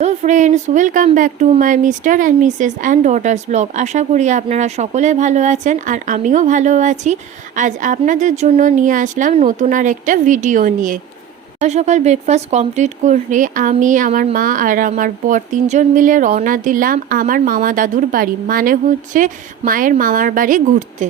Hello friends, welcome back to my Mr and Mrs and daughters blog. আশা করি আপনারা সকলে ভালো আছেন আর আমিও ভালো আছি। আজ আপনাদের জন্য নিয়ে আসলাম নতুন আর একটা ভিডিও নিয়ে। সকাল সকাল ব্রেকফাস্ট কমপ্লিট করে আমি, আমার মা আর আমার বর তিনজন মিলে রওনা দিলাম আমার মামা দাদুর বাড়ি, মানে হচ্ছে মায়ের মামার বাড়ি ঘুরতে।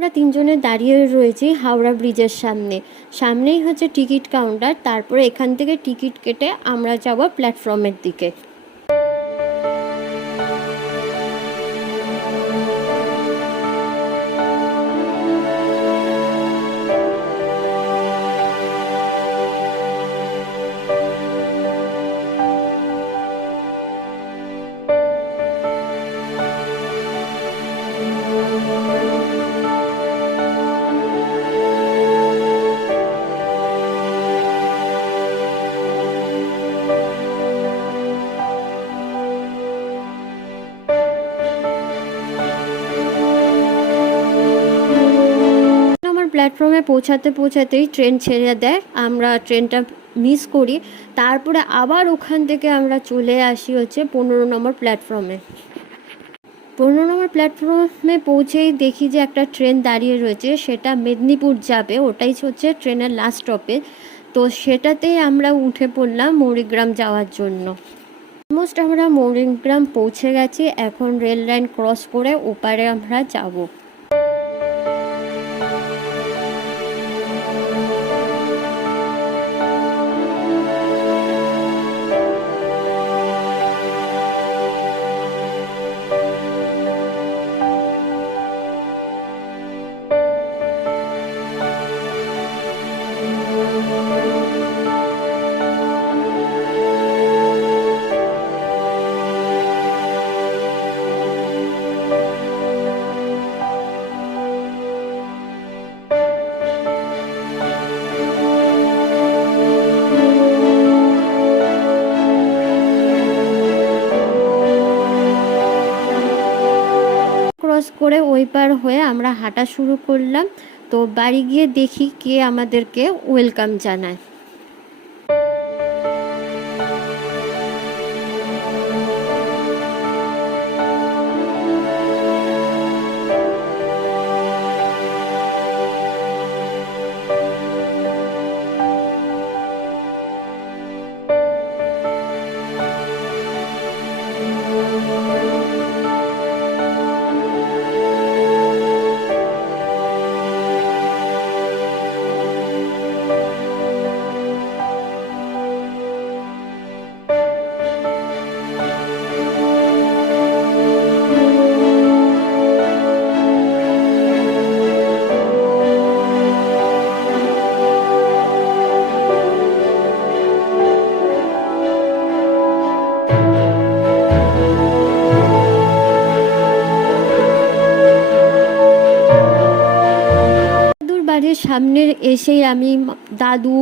আমরা তিনজনে দাঁড়িয়ে রয়েছি হাওড়া ব্রিজের সামনেই হচ্ছে টিকিট কাউন্টার। তারপরে এখান থেকে টিকিট কেটে আমরা যাব প্ল্যাটফর্মের দিকে। প্ল্যাটফর্মে পৌঁছাতেই ট্রেন ছেড়ে দেয়, আমরা ট্রেনটা মিস করি। তারপরে আবার ওখান থেকে আমরা চলে আসি হচ্ছে 15 নম্বর প্ল্যাটফর্মে। 15 নম্বর প্ল্যাটফর্মে পৌঁছেই দেখি যে একটা ট্রেন দাঁড়িয়ে রয়েছে, সেটা মেদিনীপুর যাবে, ওটাই হচ্ছে ট্রেনের লাস্ট স্টপে। তো সেটাতেই আমরা উঠে পড়লাম মৌরিগ্রাম যাওয়ার জন্য। অলমোস্ট আমরা মৌরিগ্রাম পৌঁছে গেছি, এখন রেল লাইন ক্রস করে ওপারে আমরা যাব। ক্রস করে ওই পার হয়ে আমরা হাঁটা শুরু করলাম। তো বাড়ি গিয়ে দেখি কে আমাদেরকে ওয়েলকাম জানায়। বাড়ির সামনে এসেই আমি দাদু,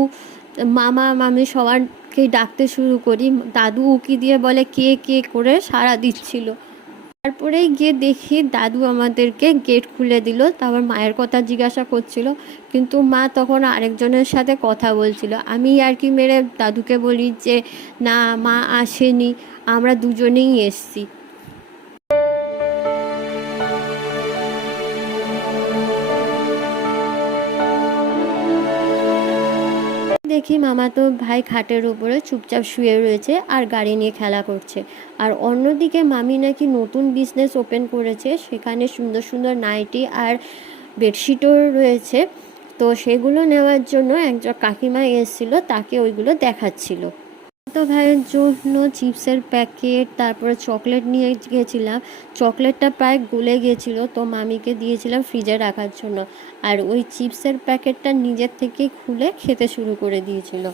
মামা, মামি সবাইকে ডাকতে শুরু করি। দাদু উকি দিয়ে বলে কে কে করে সাড়া দিচ্ছিল। তারপরেই গিয়ে দেখি দাদু আমাদেরকে গেট খুলে দিল। তারপর মায়ের কথা জিজ্ঞাসা করছিল, কিন্তু মা তখন আরেকজনের সাথে কথা বলছিল। আমি আর কি মেরে দাদুকে বলি যে না, মা আসেনি, আমরা দুজনেই এসছি। দেখি মামাতো ভাই খাটের উপরে চুপচাপ শুয়ে রয়েছে আর গাড়ি নিয়ে খেলা করছে। আর অন্যদিকে মামি নাকি নতুন বিজনেস ওপেন করেছে, সেখানে সুন্দর সুন্দর নাইটি আর বেডশিটও রয়েছে। তো সেগুলো নেওয়ার জন্য একজন কাকিমা এসেছিলো, তাকে ওইগুলো দেখাচ্ছিল। তো ভাইয়ের জন্য চিপসের প্যাকেট, তারপরে চকলেট নিয়ে গিয়েছিলাম। চকলেটটা প্রায় গলে গিয়েছিলো, তো মামিকে দিয়েছিলাম ফ্রিজে রাখার জন্য। আর ওই চিপসের প্যাকেটটা নিজের থেকেই খুলে খেতে শুরু করে দিয়েছিল।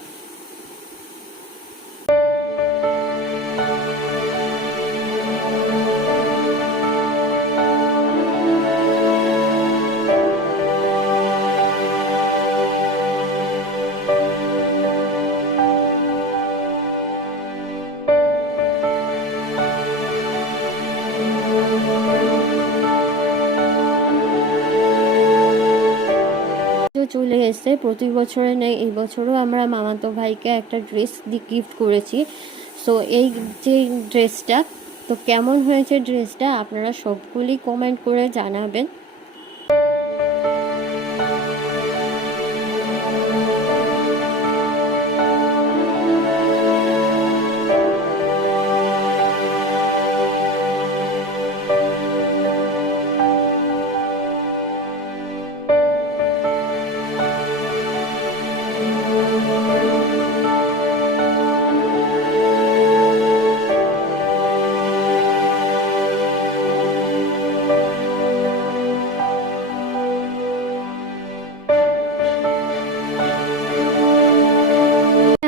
চলে এসে প্রতি বছরে নেই, এই বছরও আমরা মামাতো ভাইকে একটা ড্রেস গিফট করেছি। সো এই যে ড্রেসটা, তো কেমন হয়েছে ড্রেসটা আপনারা সবগুলি কমেন্ট করে জানাবেন।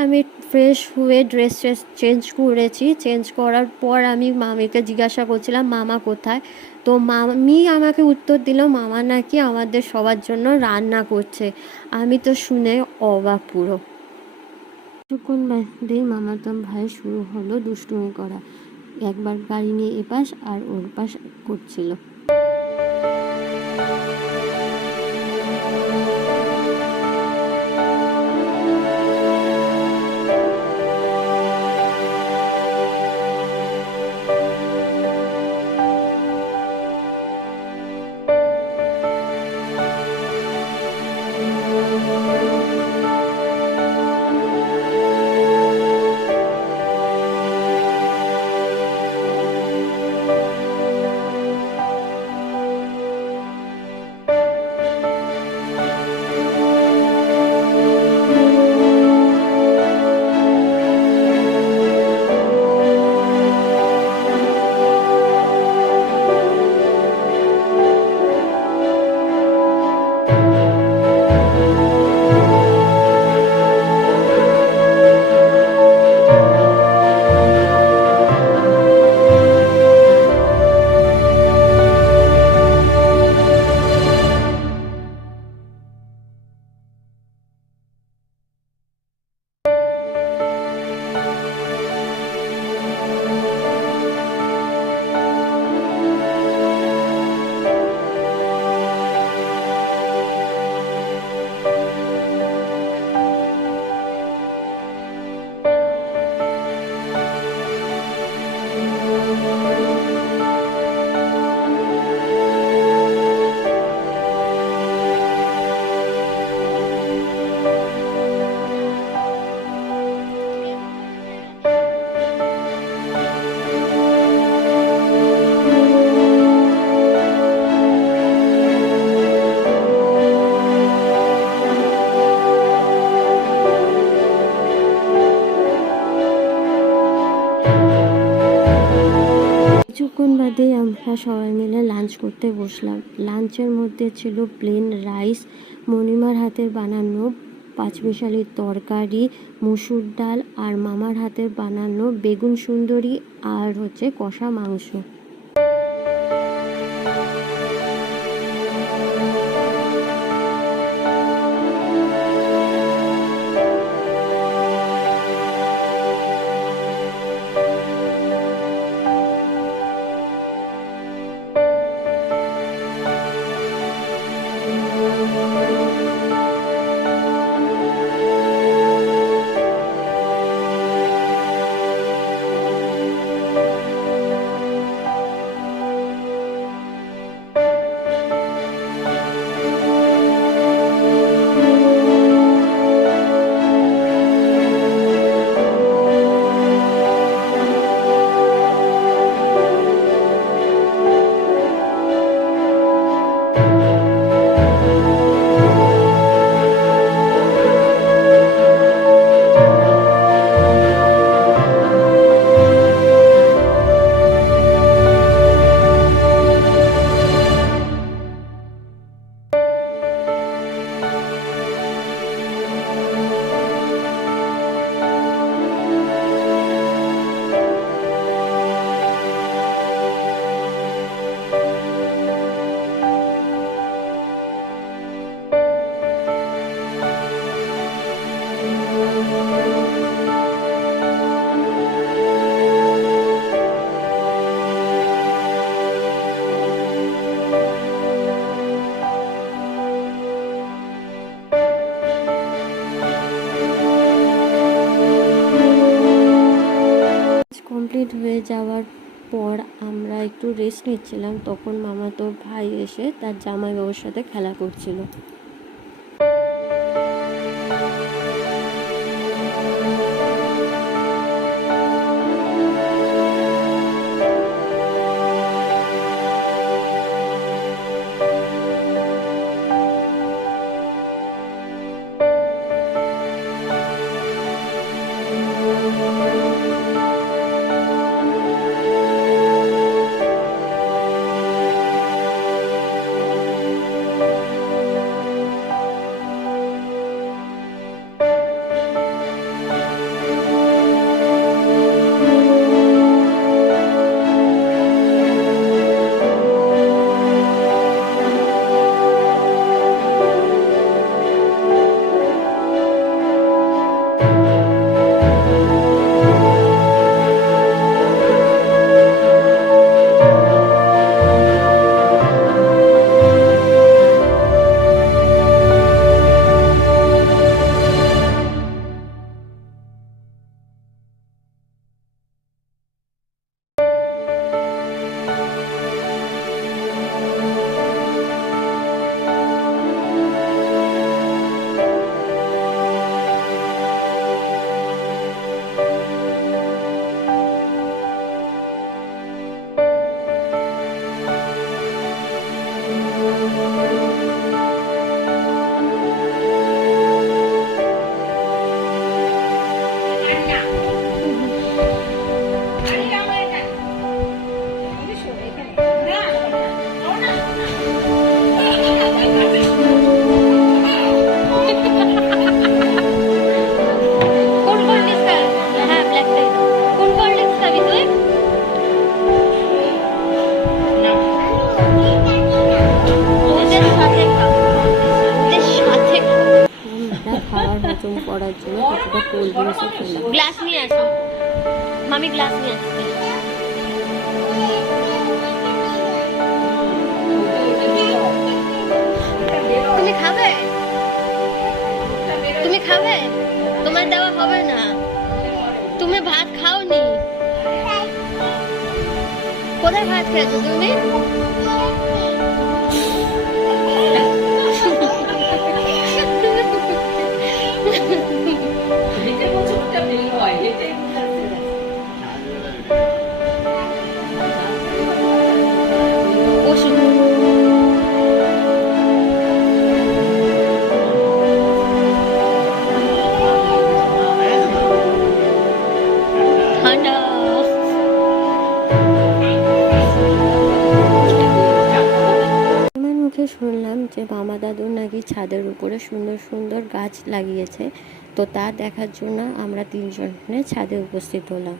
আমি ফ্রেশ হয়ে ড্রেস চেঞ্জ করেছি। চেঞ্জ করার পর আমি মামিকে জিজ্ঞাসা করছিলাম মামা কোথায়। তো মামি আমাকে উত্তর দিল মামা নাকি আমাদের সবার জন্য রান্না করছে। আমি তো শুনে অবাক পুরো। কিছুক্ষণ বাদেই মামাতো ভাই শুরু হলো দুষ্টুমি করা। একবার গাড়ি নিয়ে এপাশ আর ওর পাশ করছিল। কিছুক্ষণ বাদেই আমরা সবাই মিলে লাঞ্চ করতে বসলাম। লাঞ্চের মধ্যে ছিল প্লেন রাইস, মণিমার হাতের বানানো পাঁচমিশালির তরকারি, মুসুর ডাল, আর মামার হাতের বানানো বেগুন সুন্দরী, আর হচ্ছে কষা মাংস। যাওয়ার পর আমরা একটু রেস্ট নিচ্ছিলাম, তখন মামাতো ভাই এসে তার জামাইবাবুর সাথে খেলা করছিল। হজম করার জন্য কিছুটা কোল্ড ড্রিঙ্কসও খেলাম। গ্লাস নিয়ে আসো মামি, গ্লাস নিয়ে আসতে। তুমি খাবে? তুমি খাবে? তোমার দেওয়া হবে না, তুমি ভাত খাওনি। কোথায় ভাত খেয়েছো তুমি? শুনলাম যে মামা দাদুর নাকি ছাদের উপরে সুন্দর সুন্দর গাছ লাগিয়েছে, তো তা দেখার জন্য আমরা তিনজনে ছাদে উপস্থিত হলাম।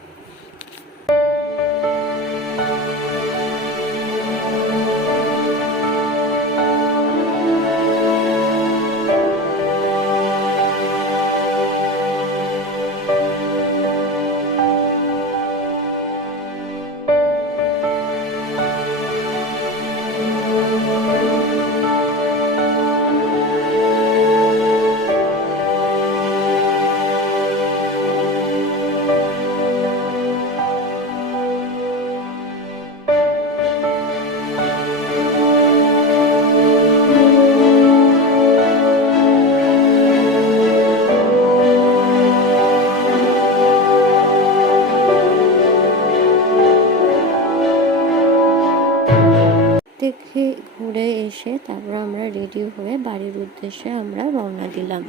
থেকে ঘুরে এসে তারপর আমরা রেডি হয়ে বাড়ির উদ্দেশ্যে আমরা রওনা দিলাম।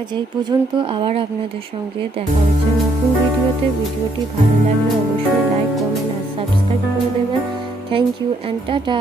আজ এই পর্যন্ত, আবার আপনাদের সঙ্গে দেখা হচ্ছে নতুন ভিডিওতে। ভিডিওটি ভালো লাগলে অবশ্যই লাইক, কমেন্ট আর সাবস্ক্রাইব করে দেবেন। Thank you and tata.